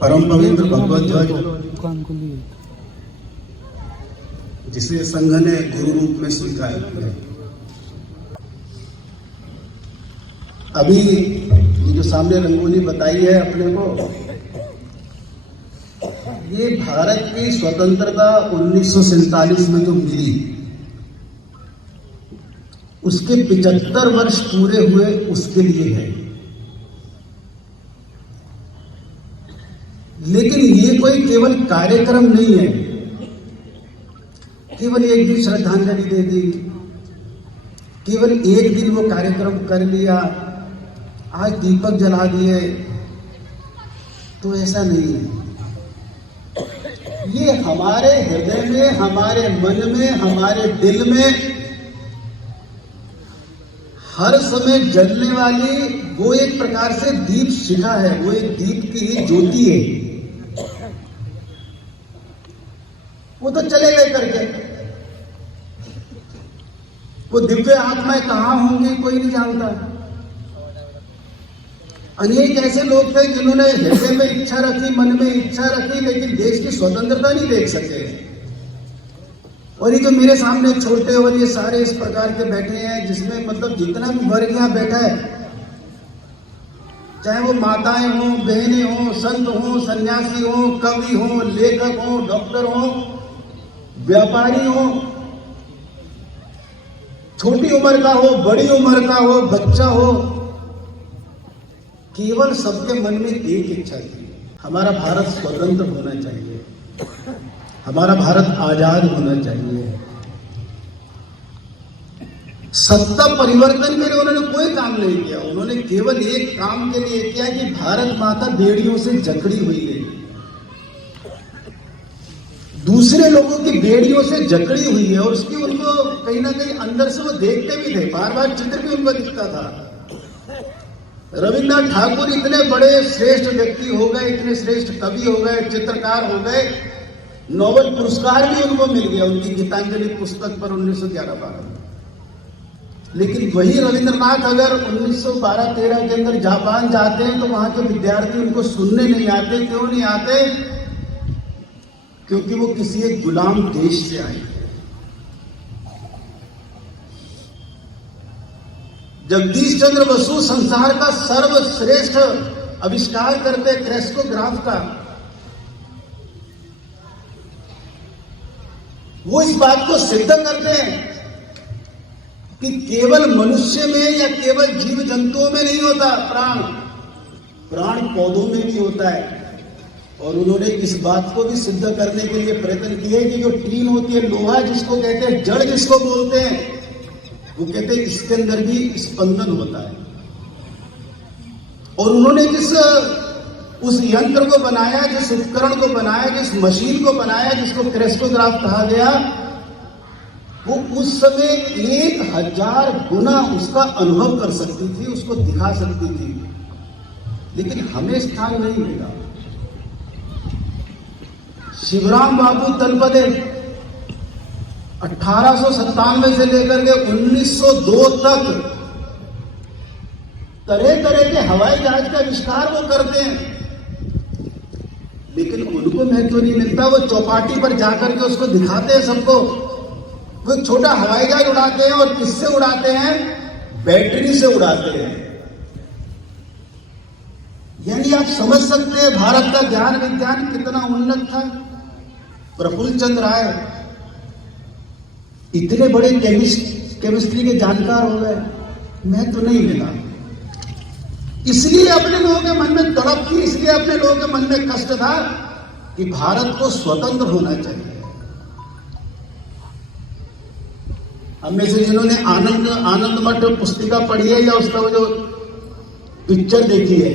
परम पवित्र भगवत ध्वज, जिसे संघ ने गुरु रूप में स्वीकार किया। अभी ये जो सामने रंगोली बताई है अपने को, ये भारत की स्वतंत्रता 1947 में जो मिली, उसके 75 वर्ष पूरे हुए उसके लिए है। लेकिन ये कोई केवल कार्यक्रम नहीं है, केवल एक दिन श्रद्धांजलि दे दी, केवल एक दिन वो कार्यक्रम कर लिया, आज दीपक जला दिए, तो ऐसा नहीं है। ये हमारे हृदय में, हमारे मन में, हमारे दिल में हर समय जलने वाली वो एक प्रकार से दीप शिखा है, वो एक दीप की ही ज्योति है। वो तो चले गए करके, वो दिव्य आत्माएं कहां होंगी कोई नहीं जानता। अनेक ऐसे लोग थे जिन्होंने हृदय में इच्छा रखी, मन में इच्छा रखी, लेकिन देश की स्वतंत्रता नहीं देख सके। और ये जो मेरे सामने छोटे और ये सारे इस प्रकार के बैठे हैं, जिसमें मतलब जितना भी वर्ग यहां बैठा है, चाहे वो माताएं हों, बहनें हों, संत हों, सन्यासी हों, कवि हों, लेखक हों, डॉक्टर हों, व्यापारी हो, छोटी उम्र का हो, बड़ी उम्र का हो, बच्चा हो, केवल सबके मन में एक इच्छा थी, हमारा भारत स्वतंत्र होना चाहिए, हमारा भारत आजाद होना चाहिए। सत्ता परिवर्तन के लिए उन्होंने कोई काम नहीं किया, उन्होंने केवल एक काम के लिए किया कि भारत माता बेड़ियों से जकड़ी हुई है, दूसरे लोगों की बेड़ियों से जकड़ी हुई है, और उसकी उनको कहीं ना कहीं अंदर से वो देखते भी थे, बार बार चित्र भी उनको दिखता था। रविन्द्रनाथ ठाकुर इतने बड़े श्रेष्ठ व्यक्ति हो गए, इतने श्रेष्ठ कवि हो गए, चित्रकार हो गए, नोबेल पुरस्कार भी उनको मिल गया उनकी गीतांजलि पुस्तक पर 1911-12। लेकिन वही रविंद्रनाथ अगर 1912-13 के अंदर जापान जाते हैं तो वहां के विद्यार्थी उनको सुनने नहीं आते। क्यों नहीं आते? क्योंकि वो किसी एक गुलाम देश से आए। जगदीश चंद्र बसु संसार का सर्वश्रेष्ठ आविष्कार करते क्रेस्कोग्राफ का, वो इस बात को सिद्ध करते हैं कि केवल मनुष्य में या केवल जीव जंतुओं में नहीं होता प्राण, प्राण पौधों में भी होता है। और उन्होंने इस बात को भी सिद्ध करने के लिए प्रयत्न किए कि जो टीन होती है, लोहा जिसको कहते हैं, जड़ जिसको बोलते हैं, वो कहते हैं इसके अंदर भी स्पंदन होता है। और उन्होंने जिस उस यंत्र को बनाया, जिस उपकरण को बनाया, जिस मशीन को बनाया, जिसको क्रेस्कोग्राफ कहा गया, वो उस समय 1000 गुना उसका अनुभव कर सकती थी, उसको दिखा सकती थी। लेकिन हमें स्थान नहीं मिला। शिवराम बाबू तलपदे 1897 से लेकर के 1902 तक तरह तरह के हवाई जहाज का आविष्कार वो करते हैं, लेकिन उनको महत्व नहीं मिलता। वो चौपाटी पर जाकर के उसको दिखाते हैं सबको। वो छोटा हवाई जहाज उड़ाते हैं, और किससे उड़ाते हैं? बैटरी से उड़ाते हैं। यानी आप समझ सकते हैं भारत का ज्ञान विज्ञान कितना उन्नत था। प्रफुल्ल चंद्र राय इतने बड़े केमिस्ट्री के जानकार हो गए, मैं तो नहीं मिला। इसलिए अपने लोगों के मन में तड़प थी, इसलिए अपने लोगों के मन में कष्ट था कि भारत को स्वतंत्र होना चाहिए। हम में से जिन्होंने आनंद मठ पुस्तिका पढ़ी है या उसका वो जो पिक्चर देखी है,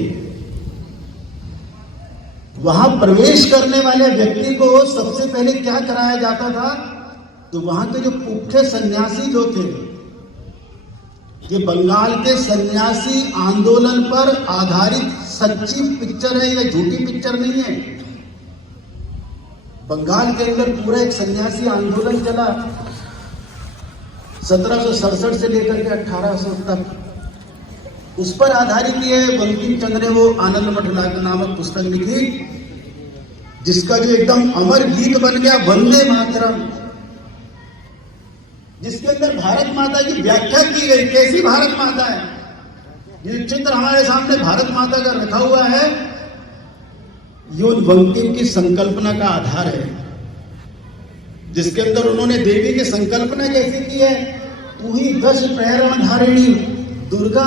वहां प्रवेश करने वाले व्यक्ति को सबसे पहले क्या कराया जाता था? तो वहां के जो मुख्य सन्यासी जो थे, ये बंगाल के सन्यासी आंदोलन पर आधारित सच्ची पिक्चर है, यह झूठी पिक्चर नहीं है। बंगाल के अंदर पूरा एक सन्यासी आंदोलन चला 1767 से लेकर के 1800 तक। उस पर आधारित ये बंकिम चंद्र ने वो आनंद मठ नामक पुस्तक लिखी, जिसका जो एकदम अमर गीत बन गया वंदे मातरम, जिसके अंदर भारत माता की व्याख्या की गई, कैसी भारत माता है। ये चित्र हमारे सामने भारत माता का रखा हुआ है, ये उन बंकिम की संकल्पना का आधार है, जिसके अंदर उन्होंने देवी की संकल्पना कैसे की है। तू ही 10 प्रहरण धारिणी दुर्गा,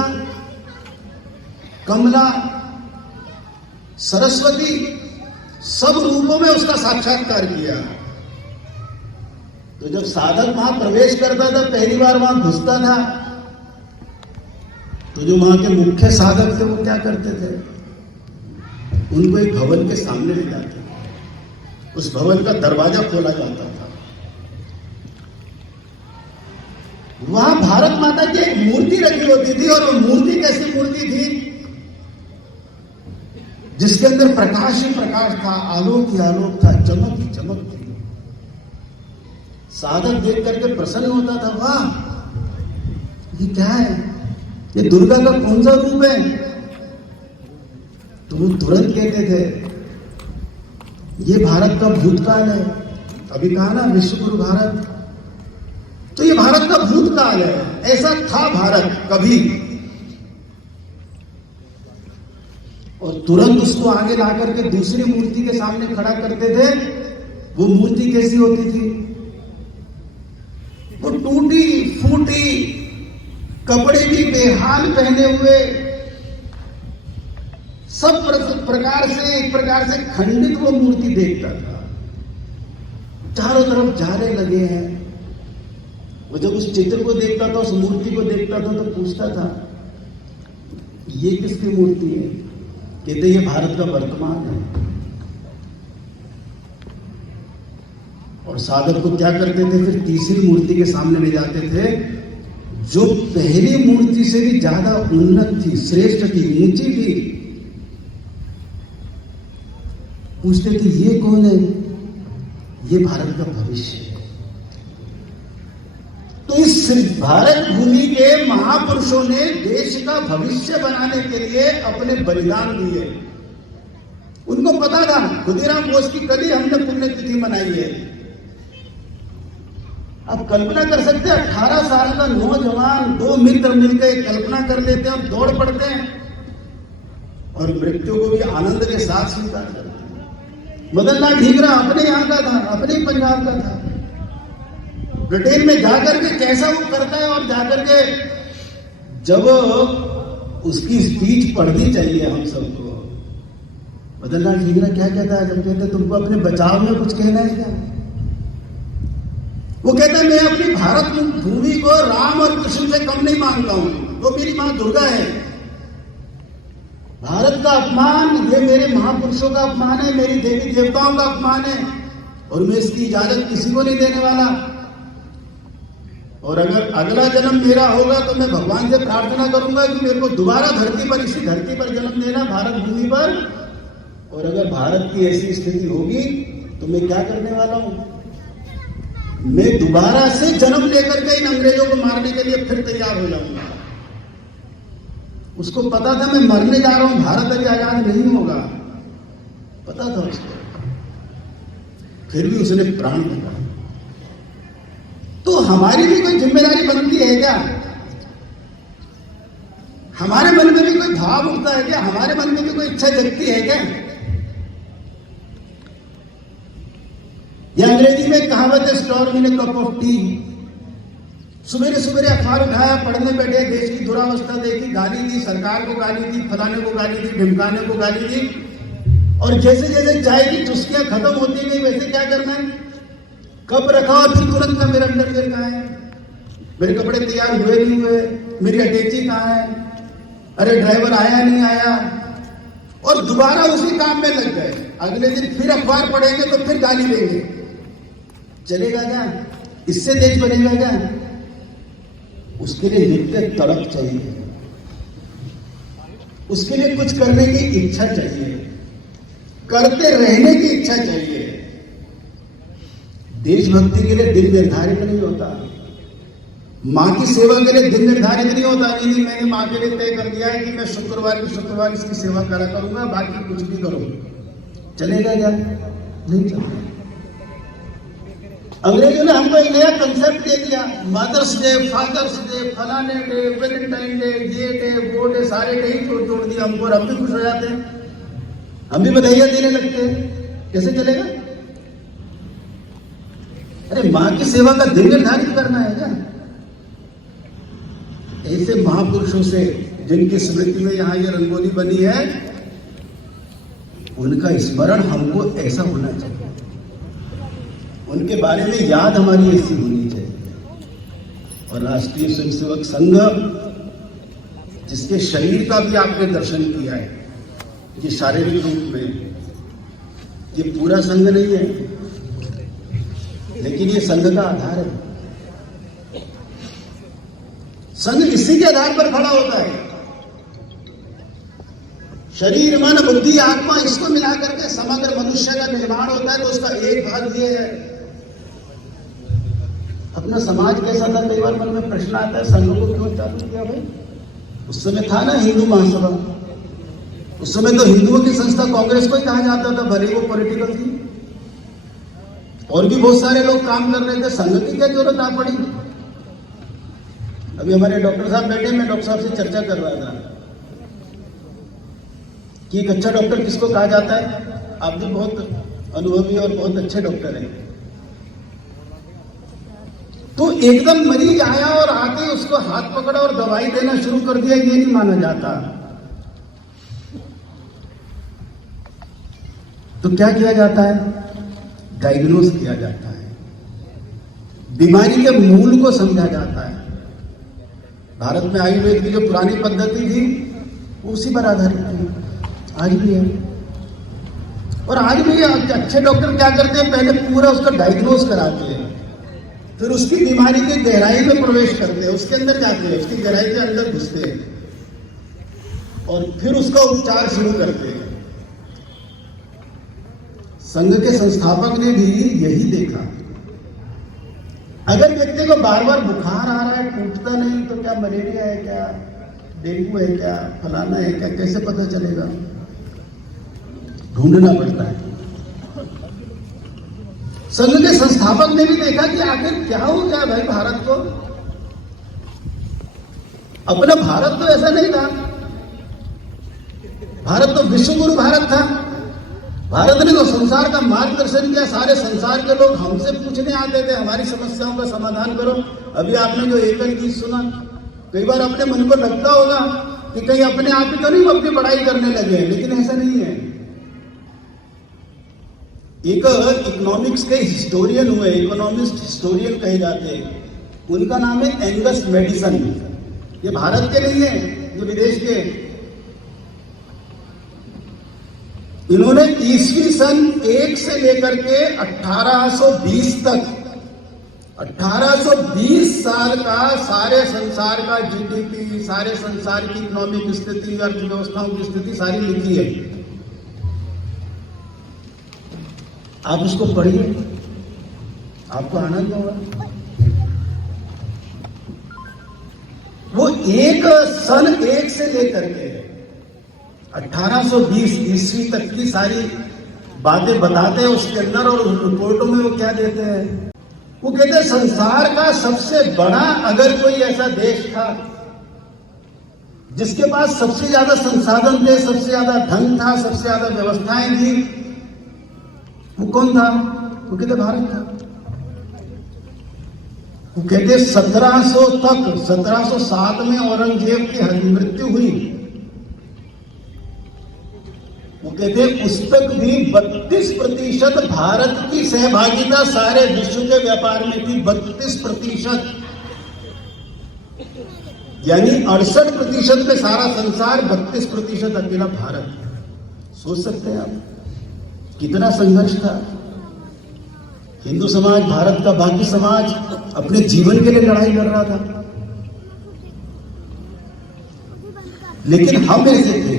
कमला, सरस्वती, सब रूपों में उसका साक्षात्कार किया। तो जब साधक वहां प्रवेश करता था, पहली बार वहां घुसता था, तो जो वहां के मुख्य साधक थे वो क्या करते थे, उनको एक भवन के सामने ले जाते थे, उस भवन का दरवाजा खोला जाता था, वहां भारत माता की एक मूर्ति रखी होती थी। और वो मूर्ति कैसी मूर्ति थी, जिसके अंदर प्रकाश ही प्रकाश था, आलोक ही आलोक था, चमक ही चमक थी। साधक देख करके प्रसन्न होता था, वाह ये क्या है, ये दुर्गा का कौन सा रूप है। तो वो तुरंत कहते थे ये भारत का भूतकाल है। अभी कहा ना विश्वगुरु भारत, तो ये भारत का भूतकाल है, ऐसा था भारत कभी। और तुरंत उसको आगे ला करके दूसरी मूर्ति के सामने खड़ा करते थे। वो मूर्ति कैसी होती थी, वो टूटी फूटी, कपड़े भी बेहाल पहने हुए, सब प्रकार से एक प्रकार से खंडित वो मूर्ति देखता था। चारों तरफ जाले लगे हैं। वो जब उस चित्र को देखता था, उस मूर्ति को देखता था, तो पूछता था ये किसकी मूर्ति है। कहते ये भारत का वर्तमान है। और साधक को क्या करते थे, फिर तीसरी मूर्ति के सामने ले जाते थे, जो पहली मूर्ति से भी ज्यादा उन्नत थी, श्रेष्ठ थी, ऊंची थी। पूछते थे ये कौन है, ये भारत का भविष्य है। तो इस भारत भूमि के महापुरुषों ने देश का भविष्य बनाने के लिए अपने बलिदान दिए। उनको पता था, खुदीराम बोस की कल ही हमने पुण्यतिथि मनाई है। अब कल्पना कर सकते हैं, 18 साल का नौजवान, 2 मित्र मिलकर कल्पना कर लेते हैं, दौड़ पड़ते हैं और मृत्यु को भी आनंद के साथ स्वीकार करते हैं। मदन लाल ढींगरा अपने यहाँ का था, अपने पंजाब का था। ब्रिटेन में जाकर के कैसा वो करता है, और जाकर के जब उसकी स्पीच पढ़नी चाहिए हम सबको, मदन लाल ढींगरा क्या कहता है, जब कहते तुमको अपने बचाव में कुछ कहना है क्या। वो कहता है मैं अपनी भारत भूमि को राम और कृष्ण से कम नहीं मानता हूं, वो मेरी मां दुर्गा है। भारत का अपमान, ये मेरे महापुरुषों का अपमान है, मेरी देवी देवताओं का अपमान है, और मैं इसकी इजाजत किसी को नहीं देने वाला। और अगर अगला जन्म मेरा होगा तो मैं भगवान से प्रार्थना करूंगा कि मेरे को दोबारा धरती पर, इसी धरती पर जन्म देना, भारत भूमि पर। और अगर भारत की ऐसी स्थिति होगी तो मैं क्या करने वाला हूं, मैं दोबारा से जन्म लेकर के इन अंग्रेजों को मारने के लिए फिर तैयार हो जाऊंगा। उसको पता था मैं मरने जा रहा हूं, भारत अभी आजाद नहीं होगा, पता था उसको, फिर भी उसने प्राण दिया। तो हमारी भी कोई जिम्मेदारी बनती है क्या, हमारे मन में भी कोई भाव उठता है क्या, हमारे मन में भी कोई इच्छा जगती है क्या। यह अंग्रेजी में कहावत है, store in A cup of T. सवेरे सवेरे अखबार उठाया, पढ़ने बैठे, देश की दुरावस्था देखी, गाली दी, सरकार को गाली दी, फलाने को गाली दी, ढिमकाने को गाली दी। और जैसे जैसे चाय की चुस्कियां खत्म होती गई, वैसे क्या करना है, कब रखा और फिर तुरंत का मेरा अंडरवेयर कहाँ है, मेरे कपड़े तैयार हुए नहीं हुए, मेरी अटैची कहाँ है, अरे ड्राइवर आया नहीं आया, और दोबारा उसी काम में लग गए। अगले दिन फिर अखबार पढ़ेंगे तो फिर गाली देंगे। चलेगा क्या, इससे देश बनेगा क्या। उसके लिए नित्य तड़प चाहिए, उसके लिए कुछ करने की इच्छा चाहिए, करते रहने की इच्छा चाहिए। देशभक्ति के लिए दिन निर्धारित नहीं होता, मां की सेवा के लिए दिन निर्धारित नहीं होता। नहीं, मैंने मां के लिए तय कर दिया है कि मैं शुक्रवार की शुक्रवार इसकी सेवा करा करूंगा, बाकी कुछ भी करो। चलेगा क्या, नहीं चल रहा। अंग्रेजों ने हमको एक नया कंसेप्ट दे दिया, मदर्स डे, फादर्स डे, फलाने डे, वैलेंटाइन डे, ये डे, वो डे, सारे डे ही छोड़ दिया हमको और हम भी खुश हो जाते हैं, हम भी बधाइयां देने लगते हैं। कैसे चलेगा? अरे मां की सेवा का दिन निर्धारित करना है क्या? ऐसे महापुरुषों से जिनकी स्मृति में यहाँ ये रंगोली बनी है, उनका स्मरण हमको ऐसा होना चाहिए, उनके बारे में याद हमारी ऐसी होनी चाहिए। और राष्ट्रीय स्वयंसेवक संघ, जिसके शरीर का भी आपने दर्शन किया है, ये शारीरिक रूप में, ये पूरा संघ नहीं है, लेकिन ये संघ का आधार है। संघ इसी के आधार पर खड़ा होता है। शरीर, मन, बुद्धि, आत्मा, इसको मिला करके समग्र मनुष्य का निर्माण होता है। तो उसका एक भाग ये है, अपना समाज कैसा था? कई बार मन में प्रश्न आता है, संघ को क्यों चालू किया भाई? उस समय था ना हिंदू महासभा, उस समय तो हिंदुओं की संस्था कांग्रेस को ही कहा जाता था, भले वो पॉलिटिकल थी, और भी बहुत सारे लोग काम कर रहे थे, संघ की क्या जरूरत आ पड़ी? अभी हमारे डॉक्टर साहब बैठे, मैं डॉक्टर साहब से चर्चा कर रहा था कि एक अच्छा डॉक्टर किसको कहा जाता है? आप भी बहुत अनुभवी और बहुत अच्छे डॉक्टर हैं। तो एकदम मरीज आया और आके उसको हाथ पकड़ा और दवाई देना शुरू कर दिया, ये नहीं माना जाता। तो क्या किया जाता है? डायग्नोज किया जाता है, बीमारी के मूल को समझा जाता है। भारत में आयुर्वेद की जो पुरानी पद्धति थी, उसी पर आधारित थी, आज भी है। और आज भी अच्छे डॉक्टर क्या करते हैं? पहले पूरा उसका डायग्नोज कराते हैं, फिर उसकी बीमारी की गहराई में प्रवेश करते हैं, उसके अंदर जाते हैं, उसकी गहराई के अंदर घुसते हैं और फिर उसका उपचार शुरू करते हैं। संघ के संस्थापक ने भी यही देखा। अगर व्यक्ति को बार बार बुखार आ रहा है, टूटता नहीं, तो क्या मलेरिया है, क्या डेंगू है, क्या फलाना है, क्या, कैसे पता चलेगा? ढूंढना पड़ता है। संघ के संस्थापक ने भी देखा कि आखिर क्या हो गया भाई भारत को। अपना भारत तो ऐसा नहीं था, भारत तो विश्वगुरु भारत था। भारत ने तो संसार का मार्गदर्शन किया, सारे संसार के लोग हमसे पूछने आते थे, हमारी समस्याओं का समाधान करो। अभी आपने जो एकल गीत सुना, कई बार अपने मन को लगता होगा कि कहीं अपने आप ही तो नहीं अपनी पढ़ाई करने लगे, लेकिन ऐसा नहीं है। एक इकोनॉमिक्स के हिस्टोरियन हुए, इकोनॉमिस्ट हिस्टोरियन कहे जाते हैं, उनका नाम है एंगस मेडिसन। ये भारत के नहीं है, ये विदेश के। इन्होंने ईस्वी सन 1 से लेकर के 1820 तक 1820 साल का सारे संसार का जीडीपी, सारे संसार की इकोनॉमिक स्थिति, अर्थव्यवस्थाओं की स्थिति सारी लिखी है। आप उसको पढ़िए, आपको आनंद होगा। वो सन 1 से लेकर के 1820 ईस्वी तक की सारी बातें बताते हैं उसके अंदर, और उस रिपोर्टों में वो क्या देते हैं? वो कहते हैं संसार का सबसे बड़ा अगर कोई ऐसा देश था जिसके पास सबसे ज्यादा संसाधन थे, सबसे ज्यादा धन था, सबसे ज्यादा व्यवस्थाएं थी, वो कौन था? वो कहते भारत था। वो कहते 1700 तक, 1707 में औरंगजेब की मृत्यु हुई, वो कहते उस तक भी 32% भारत की सहभागिता सारे विश्व के व्यापार में थी। 32%, यानी 68% में सारा संसार, 32% अकेला भारत। सोच सकते हैं आप कितना संघर्ष था। हिंदू समाज, भारत का बाकी समाज अपने जीवन के लिए लड़ाई लड़ रहा था, लेकिन हम ऐसे थे।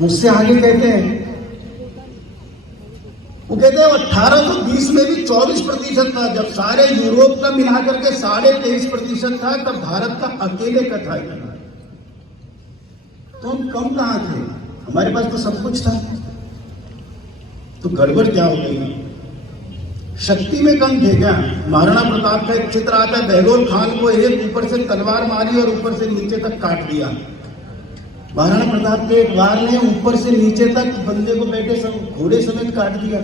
मुझसे आगे कहते हैं, वो कहते हैं 1820 में भी 24% था। जब सारे यूरोप का मिलाकर के 23.5% था, तब भारत का अकेले का था इतना। तो हम कम कहां थे? हमारे पास तो सब कुछ था। तो गड़बड़ क्या हो गई? शक्ति में कम थे क्या? महाराणा प्रताप का एक चित्र आता है, बहलोल खान को एक ऊपर से तलवार मारी और ऊपर से नीचे तक काट दिया। महाराणा प्रताप के एक वार ने ऊपर से नीचे तक बंदे को बैठे सब घोड़े समेत काट दिया।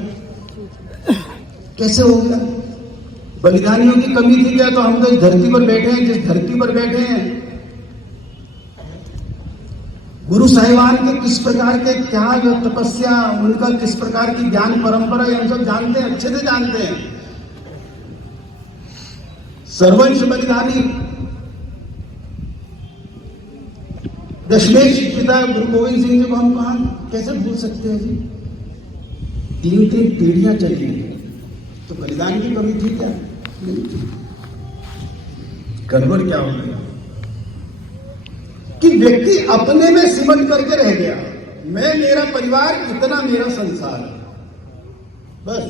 कैसे हो गया? बलिदानियों की कमी थी क्या? तो हम तो इस धरती पर बैठे हैं, जिस धरती पर बैठे हैं, गुरु साहिबान के किस प्रकार के त्याग तपस्या, उनका किस प्रकार की ज्ञान परंपरा, हम सब जानते हैं, अच्छे से जानते हैं। सर्वंश बलिदानी दशमेश पिता गुरु गोविंद सिंह जी को हम कहां कैसे भूल सकते हैं जी? 3 पीढ़ियां चली, तो बलिदान की कमी थी क्या? गड़बड़ क्या हो गया कि व्यक्ति अपने में सिमट करके रह गया। मैं, मेरा परिवार, इतना मेरा संसार, बस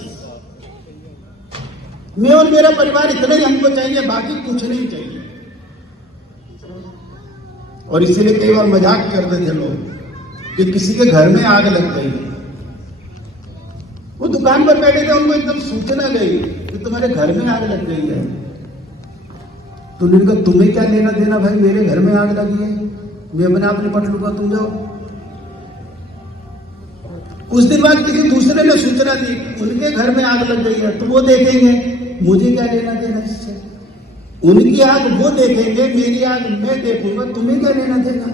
मैं और मेरा परिवार इतना ही हमको चाहिए, बाकी कुछ नहीं चाहिए। और इसीलिए कई बार मजाक करते थे लोग कि किसी के घर में आग लग गई, वो दुकान पर बैठे थे, उनको एकदम सूचना गई कि तुम्हारे घर में आग लग गई है। तो उन्होंने कहा तुम्हें क्या लेना देना भाई, मेरे घर में आग लगी है, मैं अपने आप निपट लूंगा, तुम जाओ। कुछ दिन बाद किसी दूसरे ने सूचना दी उनके घर में आग लग गई है, तो वो देखेंगे, मुझे क्या लेना देना इससे? उनकी आग वो देखेंगे, मेरी आग मैं देखूंगा, तुम्हें क्या लेना देना?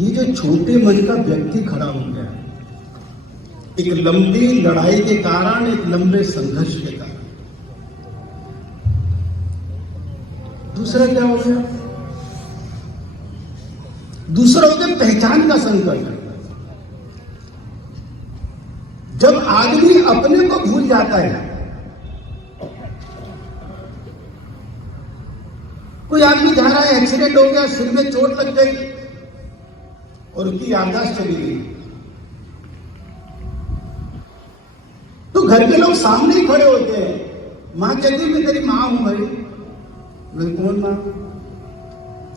ये जो छोटे मन का व्यक्ति खड़ा हो गया, एक लंबी लड़ाई के कारण, एक लंबे संघर्ष के कारण। दूसरा क्या हो गया? दूसरा हो गया पहचान का संकट। जब आदमी अपने को भूल जाता है, कोई आदमी जा रहा है, एक्सीडेंट हो गया, सिर में चोट लग गई और उसकी याददाश्त चली गई, तो घर के लोग सामने ही खड़े होते हैं। मां कहती मैं तेरी मां हूं भाई। मैं कौन मां?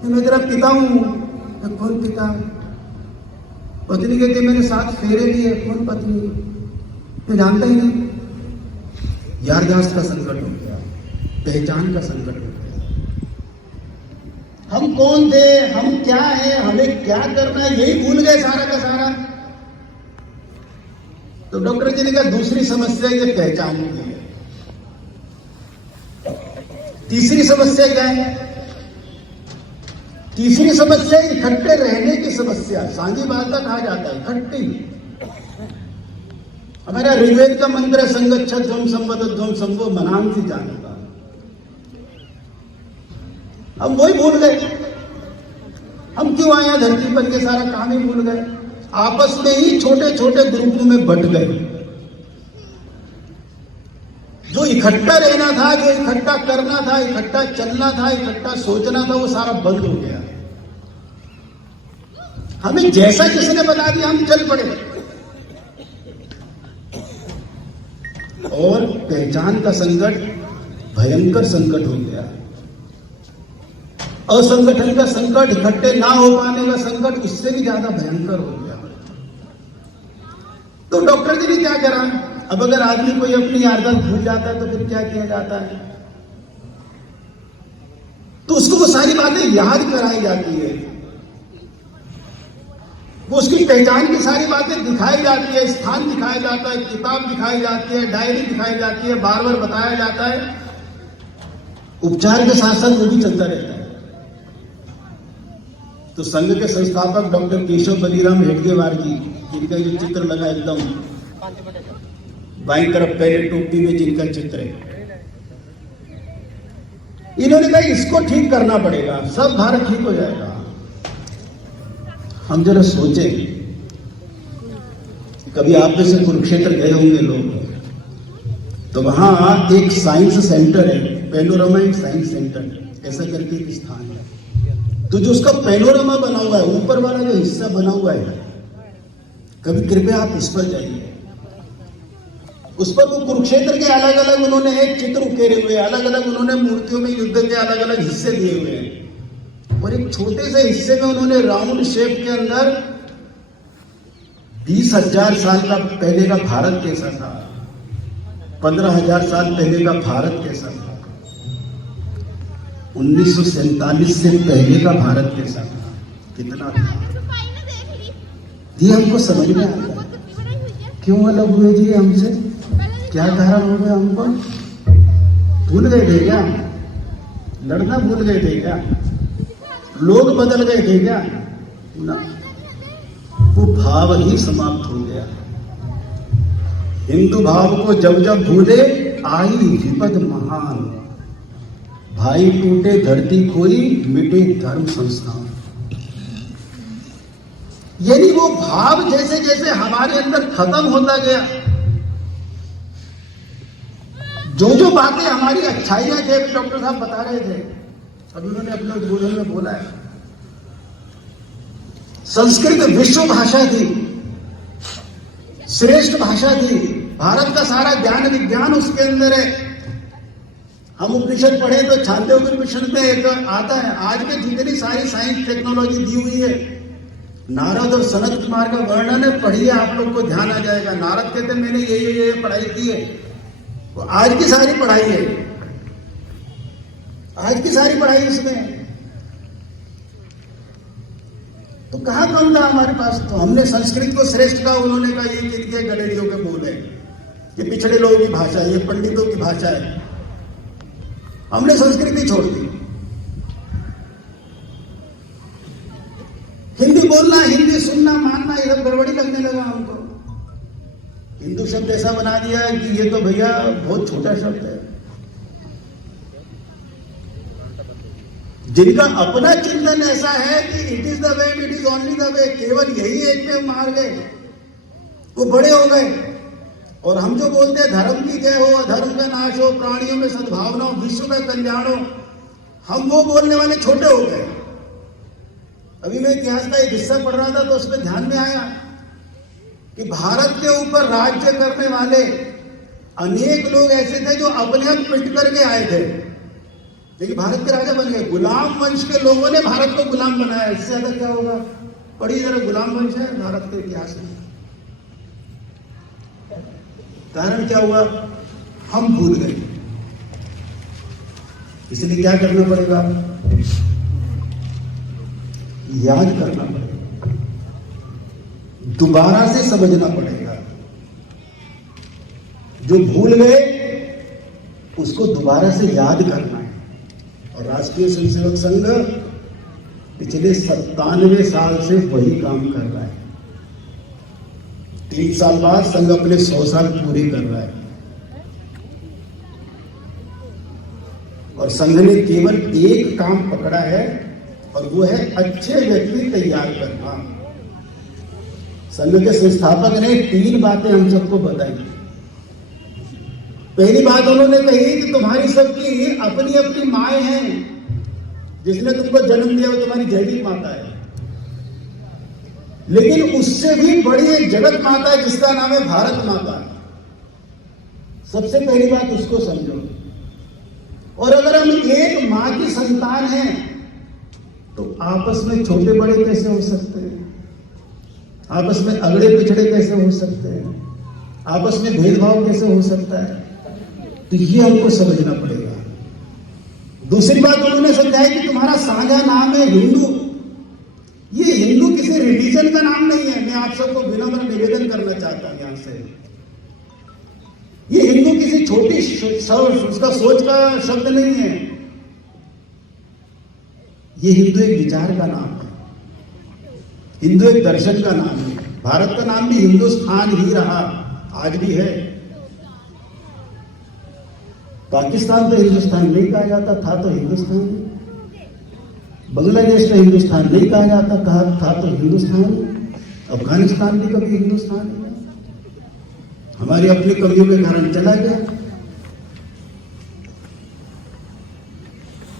मैं तेरा पिता हूं। मैं कौन पिता? पत्नी कहती मैंने 7 फेरे लिए। कौन पत्नी? मैं जानता ही नहीं। याददाश्त का संकट हो गया, पहचान का संकट हो गया। हम कौन थे, हम क्या है, हमें क्या करना है, यही भूल गए सारा का सारा। तो डॉक्टर जी ने कहा दूसरी समस्या ये पहचान की है। तीसरी समस्या क्या है? तीसरी समस्या इकट्ठे रहने की समस्या। सांझी बात का कहा जाता है इकट्ठी। हमारा ऋग्वेद का मंत्र है संगच्छत ध्वम संवद ध्वम संभव मनांति जानता। हम वही भूल गए। हम क्यों आए धरती पर, के सारा काम ही भूल गए। आपस में ही छोटे छोटे ग्रुपों में बंट गए। जो इकट्ठा रहना था, जो इकट्ठा करना था, इकट्ठा चलना था, इकट्ठा सोचना था, वो सारा बंद हो गया। हमें जैसा किसी ने बता दिया हम चल पड़े। और पहचान का संकट भयंकर संकट हो गया। असंगठन का संकट, इकट्ठे ना हो पाने का संकट उससे भी ज्यादा भयंकर हो गया। तो डॉक्टर जी ने क्या करा? अब अगर आदमी कोई अपनी याददाश्त भूल जाता है तो फिर क्या किया जाता है? तो उसको वो सारी बातें याद कराई जाती है, वो उसकी पहचान की सारी बातें दिखाई जाती है, स्थान दिखाया जाता है, किताब दिखाई जाती है, डायरी दिखाई जाती है, बार बार बताया जाता है। उपचार के साथ साथ वो भी चलता रहता है। तो संघ के संस्थापक डॉक्टर केशव बलीराम हेडगेवार जी, जिनका जो चित्र लगा एकदम बाईं तरफ पहले टोपी में जिनका चित्र है, इन्होंने कहा इसको ठीक करना पड़ेगा, सब भारत ठीक हो जाएगा। हम जरा सोचे, कभी आप में से कुरुक्षेत्र गए होंगे लोग, तो वहां एक साइंस सेंटर है, पैनोरामा साइंस सेंटर ऐसा करके एक स्थान है। तो जो उसका पैनोरामा बना हुआ है, ऊपर वाला जो हिस्सा बना हुआ है, कभी कृपया आप उस पर जाइए। उस पर वो कुरुक्षेत्र के अलग अलग उन्होंने एक चित्र उकेरे हुए, अलग अलग उन्होंने मूर्तियों में युद्ध के अलग अलग हिस्से दिए हुए हैं, और एक छोटे से हिस्से में उन्होंने राउंड शेप के अंदर 20,000 साल का पहले का भारत कैसा था, 15,000 साल पहले का भारत कैसा था, 1947 से पहले का भारत कैसा था, कितना था, ये हमको समझ में आता है। क्यों अलग हुए जी हमसे, क्या कारण हो गया हमको? भूल गए थे क्या? लड़ना भूल गए थे क्या? लोग बदल गए थे क्या? ना, वो भाव ही समाप्त हो गया। हिंदू भाव को जब जब भूले आई विपद महान, भाई टूटे धरती खोई मिटे धर्म संस्थान। यानी वो भाव जैसे जैसे हमारे अंदर खत्म होता गया, जो जो बातें हमारी अच्छाइयां थे, डॉक्टर साहब बता रहे थे, अभी उन्होंने अपने उद्बोधन में बोला है, संस्कृत विश्व भाषा थी, श्रेष्ठ भाषा थी, भारत का सारा ज्ञान विज्ञान उसके अंदर है। हम उपनिषद पढ़े तो छांदोग्य उपनिषद में एक आता है, आज में जितनी सारी साइंस टेक्नोलॉजी दी हुई है, नारद और सनत कुमार का वर्णन है, पढ़िए, आप लोग को ध्यान आ जाएगा। नारद कहते मैंने ये पढ़ाई की है, तो आज की सारी पढ़ाई है, आज की सारी पढ़ाई इसमें। तो कहां कम था हमारे पास? तो हमने संस्कृत को श्रेष्ठ कहा, उन्होंने कहा ये किनके गलेरियों के बोल है, ये पिछड़े लोगों की भाषा है, ये पंडितों की भाषा है। हमने संस्कृत ही छोड़ दी। हिंदी बोलना, हिंदी सुनना, मानना, ये सब गड़बड़ी लगने लगा हमको। हिंदू शब्द ऐसा बना दिया है कि ये तो भैया बहुत छोटा शब्द है। जिनका अपना चिंतन ऐसा है कि it is the way, it is only the way, केवल यही एक में मार गए, वो बड़े हो गए। और हम जो बोलते हैं धर्म की जय हो, अधर्म का नाश हो, प्राणियों में सद्भावना हो, विश्व का कल्याण हो, हम वो बोलने वाले छोटे हो गए। अभी मैं इतिहास का एक हिस्सा पढ़ रहा था तो उसमें ध्यान में आया कि भारत के ऊपर राज्य करने वाले अनेक लोग ऐसे थे जो अपने आप पिट करके आए थे, लेकिन भारत के राजा बन गए। गुलाम वंश के लोगों ने भारत को गुलाम बनाया। इससे ज्यादा क्या होगा? पढ़िए जरा, गुलाम वंश है भारत के इतिहास में। कारण क्या हुआ? हम भूल गए। इसलिए क्या करना पड़ेगा? याद करना पड़ेगा, दोबारा से समझना पड़ेगा। जो भूल गए उसको दोबारा से याद करना है। और राष्ट्रीय स्वयंसेवक संघ पिछले 97 साल से वही काम कर रहा है। 3 साल बाद संघ अपने 100 साल पूरे कर रहा है, और संघ ने केवल एक काम पकड़ा है, और वो है अच्छे व्यक्ति तैयार करना। संघ के संस्थापक ने 3 बातें हम सबको बताई। पहली बात उन्होंने कही कि तुम्हारी सबकी अपनी अपनी माएं हैं, जिसने तुमको जन्म दिया वो तुम्हारी जैविक माता है, लेकिन उससे भी बड़ी एक जगत माता है जिसका नाम है भारत माता। सबसे पहली बात उसको समझो। और अगर हम एक मां की संतान हैं तो आपस में छोटे बड़े कैसे हो सकते हैं? आपस में अगड़े पिछड़े कैसे हो सकते हैं? आपस में भेदभाव कैसे हो सकता है? तो ये हमको समझना पड़ेगा। दूसरी बात उन्होंने समझाई कि तुम्हारा साझा नाम है हिंदू। ये हिंदू किसी रिलीजन का नाम नहीं है। मैं आप सबको विनम्र निवेदन करना चाहता हूं यहां से। ये हिंदू किसी छोटी उसका सोच का शब्द नहीं है। ये हिंदू एक विचार का नाम है, हिंदू एक दर्शन का नाम है। भारत का नाम भी हिंदुस्तान ही रहा, आज भी है। पाकिस्तान तो हिंदुस्तान नहीं कहा जाता, था तो हिंदुस्तान। बांग्लादेश में हिंदुस्तान नहीं कहा जाता, कहा था तो हिंदुस्तान। अफगानिस्तान भी कभी हिंदुस्तान नहीं है, हमारी अपनी कमियों के कारण चला गया।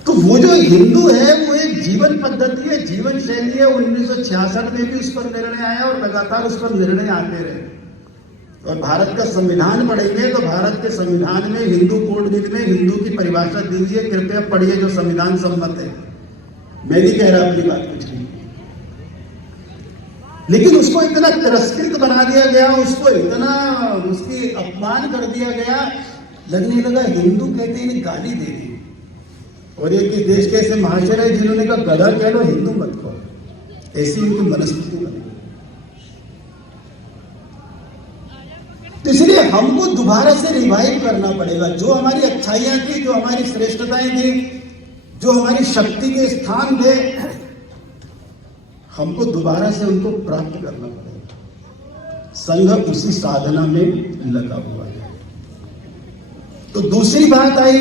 तो वो जो हिंदू है वो एक जीवन पद्धति है, जीवन शैली है। 1966 में भी उस पर निर्णय आया और लगातार उस पर निर्णय आते रहे। और भारत का संविधान पढ़ेंगे तो भारत के संविधान में हिंदू कोड बुक में हिंदू की परिभाषा दी हुई है। कृपया पढ़िए, जो संविधान सम्मत है। मैं नहीं कह रहा अपनी बात कुछ नहीं। लेकिन उसको इतना तिरस्कृत बना दिया गया, उसको इतना उसकी अपमान कर दिया गया, लगने लगा हिंदू कहते हैं गाली दे दी। और एक इस देश के ऐसे महाशय है जिन्होंने कहा गधा कह लो हिंदू मत कहो, ऐसी उनकी मनस्थिति बनी। तो इसलिए हमको दोबारा से रिवाइव करना पड़ेगा। जो हमारी अच्छाइयां थी, जो हमारी श्रेष्ठताएं थी, जो हमारी शक्ति के स्थान थे, हमको दोबारा से उनको प्राप्त करना पड़ेगा। संघ उसी साधना में लगा हुआ है। तो दूसरी बात आई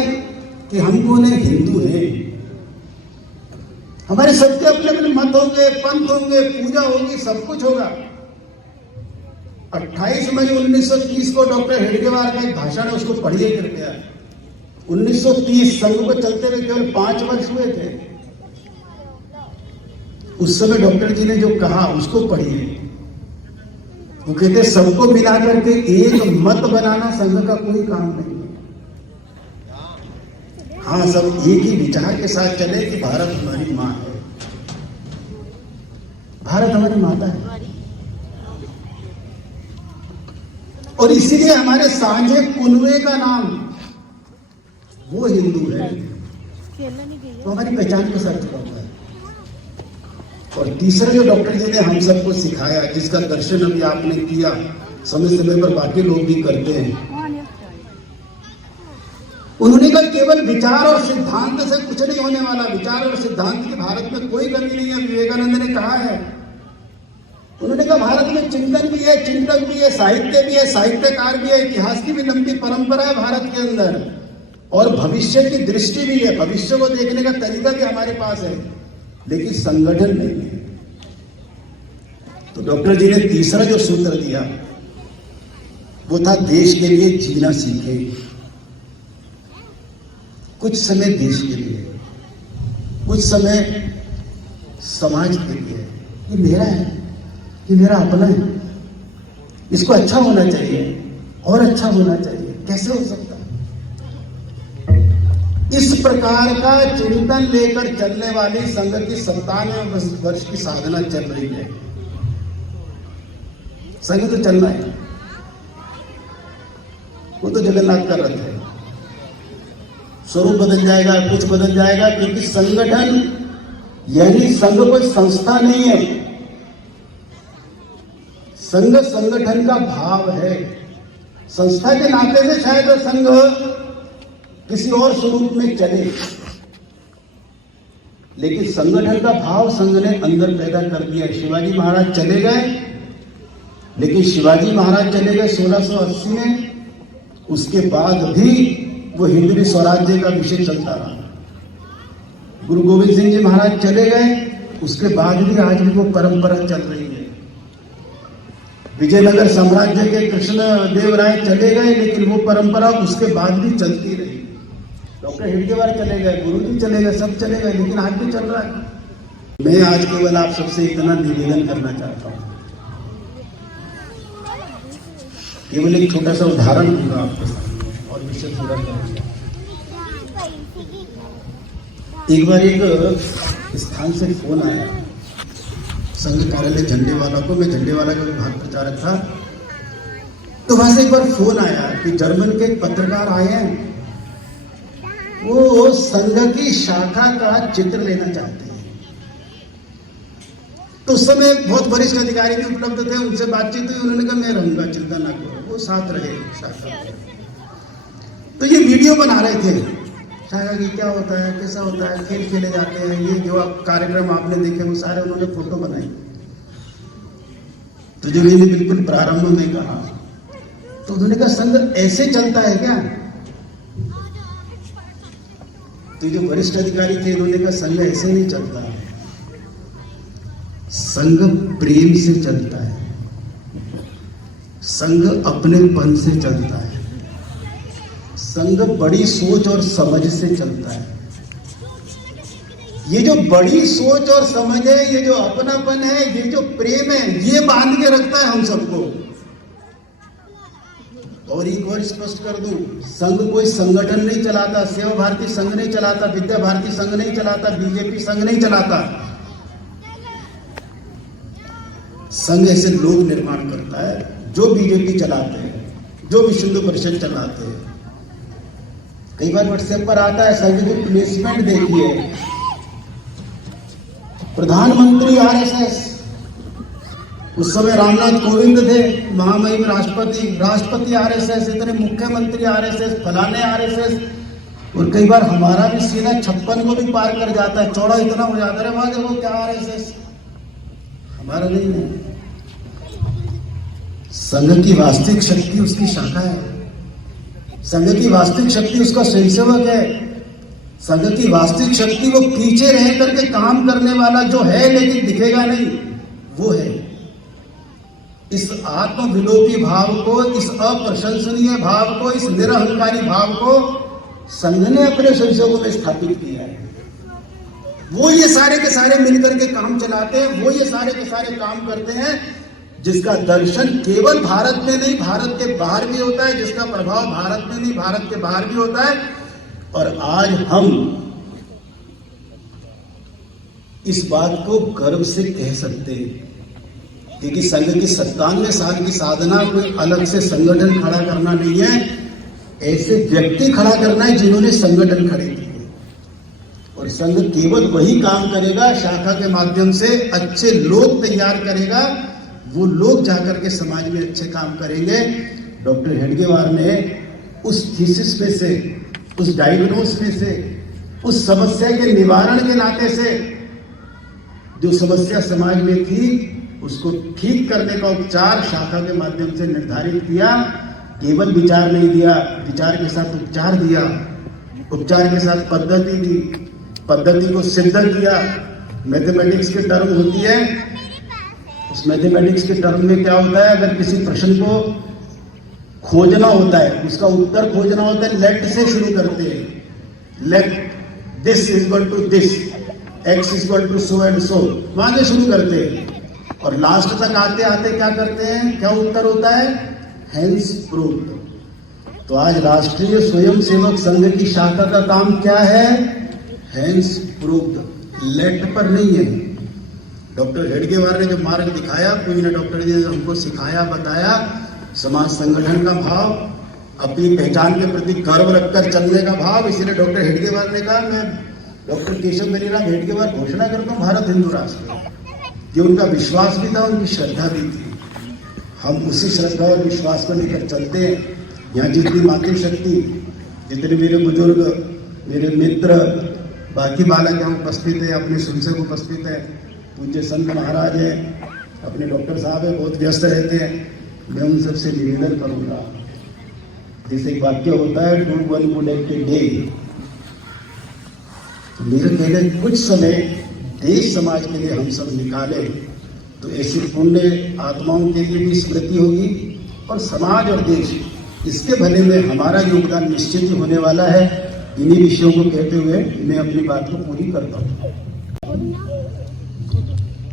कि हम कौन है, हिंदू हैं। हमारे सबके अपने अपने मत होंगे, पंथ होंगे, पूजा होगी, सब कुछ होगा। 28 मई 1930 को डॉक्टर हेडगेवार का एक भाषण है, उसको पढ़िए कृपया। 1930 संघ को चलते हुए केवल 5 वर्ष हुए थे। उस समय डॉक्टर जी ने जो कहा उसको पढ़िए। वो कहते सबको मिला करके एक मत बनाना संघ का कोई काम नहीं है। हाँ, सब एक ही विचार के साथ चले कि भारत हमारी मां है, भारत हमारी माता है। और इसीलिए हमारे सांझे कुनवे का नाम वो हिंदू है, तो हमारी पहचान के साथ जुड़ा हुआ है। और तीसरा जो डॉक्टर जी ने हम सबको सिखाया, जिसका दर्शन अभी आपने किया, समय समय पर बाकी लोग भी करते हैं, उन्होंने कहा केवल विचार और सिद्धांत से कुछ नहीं होने वाला। विचार और सिद्धांत की भारत में कोई कमी नहीं है। विवेकानंद ने कहा है, उन्होंने कहा भारत में चिंतन भी है, चिंतक भी है, साहित्य भी है, साहित्यकार भी है, इतिहास की भी लंबी परंपरा है भारत के अंदर, और भविष्य की दृष्टि भी है, भविष्य को देखने का तरीका भी हमारे पास है, लेकिन संगठन नहीं है। तो डॉक्टर जी ने तीसरा जो सूत्र दिया वो था देश के लिए जीना सीखें। कुछ समय देश के लिए, कुछ समय समाज के लिए। ये मेरा है, ये मेरा अपना है, इसको अच्छा होना चाहिए और अच्छा होना चाहिए। कैसे हो सकता है? इस प्रकार का चिंतन लेकर चलने वाली संघ की 97 वर्ष की साधना चल रही है। संघ तो चलना है, वो तो जगन्नाथ का रथ है। स्वरूप बदल जाएगा, कुछ बदल जाएगा, क्योंकि संगठन यानी संघ कोई संस्था नहीं है। संघ संगठन का भाव है। संस्था के नाते से शायद संघ किसी और स्वरूप में चले, लेकिन संगठन का भाव संघ ने अंदर पैदा कर दिया। शिवाजी महाराज चले गए, लेकिन शिवाजी महाराज चले गए 1680 में, उसके बाद भी वो हिंदवी स्वराज्य का विषय चलता रहा। गुरु गोविंद सिंह जी महाराज चले गए, उसके बाद भी आज भी वो परंपरा चल रही है। विजयनगर साम्राज्य के कृष्ण देव राय चले गए, लेकिन वो परंपरा उसके बाद भी चलती रही। डॉक्टर हेडगेवार चले गए, गुरु जी चले गए, सब चले गए, लेकिन आज भी चल रहा है। मैं आज केवल आप सबसे इतना निवेदन करना चाहता हूं, केवल एक छोटा सा उदाहरण दूंगा आपके सामने और विषय पूरा करेंगे। एक बार एक स्थान से फोन आया, संघ कार्यालय झंडेवाला को, मैं झंडेवाला का विभाग प्रचारक था, तो वहां से एक बार फोन आया कि जर्मन के एक पत्रकार आए हैं, वो संघ की शाखा का चित्र लेना चाहते हैं। तो उस समय बहुत वरिष्ठ अधिकारी भी उपलब्ध थे, उनसे बातचीत हुई, उन्होंने कहा मैं रहूंगा, चिंता ना करो। वो साथ रहे शाखा में। तो ये वीडियो बना रहे थे शाखा की, क्या होता है, कैसा होता है, खेल खेले जाते हैं, ये जो कार्यक्रम आपने देखे वो सारे उन्होंने फोटो बनाए। तो जो मैंने बिल्कुल प्रारंभ में कहा, तो उन्होंने कहा संघ ऐसे चलता है क्या? तो जो वरिष्ठ अधिकारी थे उन्होंने कहा संघ ऐसे नहीं चलता, संघ प्रेम से चलता है, संघ अपनेपन से चलता है, संघ बड़ी सोच और समझ से चलता है। ये जो बड़ी सोच और समझ है, ये जो अपनापन है, ये जो प्रेम है, ये बांध के रखता है हम सबको। और एक और स्पष्ट कर दूं, संघ कोई संगठन नहीं चलाता, सेवा भारती संघ नहीं चलाता, विद्या भारती संघ नहीं चलाता, बीजेपी संघ नहीं चलाता। संघ ऐसे लोग निर्माण करता है जो बीजेपी चलाते हैं, जो विश्व हिंदू परिषद चलाते हैं। कई बार व्हाट्सएप पर आता है संघ की प्लेसमेंट देखिए, प्रधानमंत्री आरएसएस, उस समय रामनाथ कोविंद थे महामहिम राष्ट्रपति आरएसएस, इतने मुख्यमंत्री आरएसएस, फलाने आरएसएस, और कई बार हमारा भी सीना 56 को भी पार कर जाता है, चौड़ा इतना हो जाता है, वहां देखो क्या आरएसएस, हमारा नहीं है। संघ की वास्तविक शक्ति उसकी शाखा है, संघ की वास्तविक शक्ति उसका स्वयंसेवक है, संघ की वास्तविक शक्ति वो पीछे रह करके काम करने वाला जो है लेकिन दिखेगा नहीं, वो है। इस आत्मविलोपी भाव को, इस अप्रशंसनीय भाव को, इस निरहंकारी भाव को संघ ने अपने स्वयंसेवकों में स्थापित किया है। वो ये सारे के सारे मिलकर के काम चलाते हैं, वो ये सारे के सारे काम करते हैं जिसका दर्शन केवल भारत में नहीं भारत के बाहर भी होता है, जिसका प्रभाव भारत में नहीं भारत के बाहर भी होता है। और आज हम इस बात को गर्व से कह सकते हैं क्योंकि संघ की 97 साल की साधना कोई अलग से संगठन खड़ा करना नहीं है, ऐसे व्यक्ति खड़ा करना है जिन्होंने संगठन खड़े किए। और संघ केवल वही काम करेगा, शाखा के माध्यम से अच्छे लोग तैयार करेगा, वो लोग जाकर के समाज में अच्छे काम करेंगे। डॉक्टर हेडगेवार ने उस थीसिस में से, उस डायग्नोस में से, उस समस्या के निवारण के नाते से जो समस्या समाज में थी उसको ठीक करने का उपचार शाखा के माध्यम से निर्धारित किया। केवल विचार नहीं दिया, विचार के साथ उपचार दिया, उपचार के साथ पद्धति दी, पद्धति को सिद्ध किया। मैथमेटिक्स की टर्म होती है, उस मैथमेटिक्स के टर्म में क्या होता है, अगर किसी प्रश्न को खोजना होता है, उसका उत्तर खोजना होता है, लेट से शुरू करते हैं, let this is equal to this, x is equal to so and so, वहां से शुरू करते हैं और लास्ट तक आते आते क्या करते हैं, क्या उत्तर होता है, हेंस प्रूव्ड। तो आज राष्ट्रीय स्वयंसेवक संघ की शाखा का काम क्या है, हेंस प्रूव्ड, लेट पर नहीं है। डॉक्टर हेडगेवार ने जो मार्ग दिखाया, कोई ना डॉक्टर जी ने हमको सिखाया, बताया, समाज संगठन का भाव, अपनी पहचान के प्रति गर्व रखकर चलने का भाव। इसलिए डॉक्टर हेडगेवार ने कहा, मैं डॉक्टर केशव बेनीराम हेडगेवार घोषणा करता हूँ भारत हिंदू राष्ट्र। ये उनका विश्वास भी था, उनकी श्रद्धा भी थी। हम उसी श्रद्धा और विश्वास को लेकर चलते हैं। यहाँ जितनी मातृशक्ति, जितने मेरे बुजुर्ग, मेरे मित्र, बाकी बालक यहाँ उपस्थित है, अपने स्वयंसेवक उपस्थित है, पूज्य संत महाराज है, अपने डॉक्टर साहब है, बहुत व्यस्त रहते हैं, मैं उन सबसे निवेदन करूँगा। जैसे एक वाक्य होता है, do one good act a day. मेरे कहने कुछ समय देश समाज के लिए हम सब निकाले तो ऐसी पुण्य आत्माओं के लिए भी स्मृति होगी और समाज और देश, इसके भले में हमारा योगदान निश्चित ही होने वाला है। इन्हीं विषयों को कहते हुए मैं अपनी बात को पूरी करता हूँ।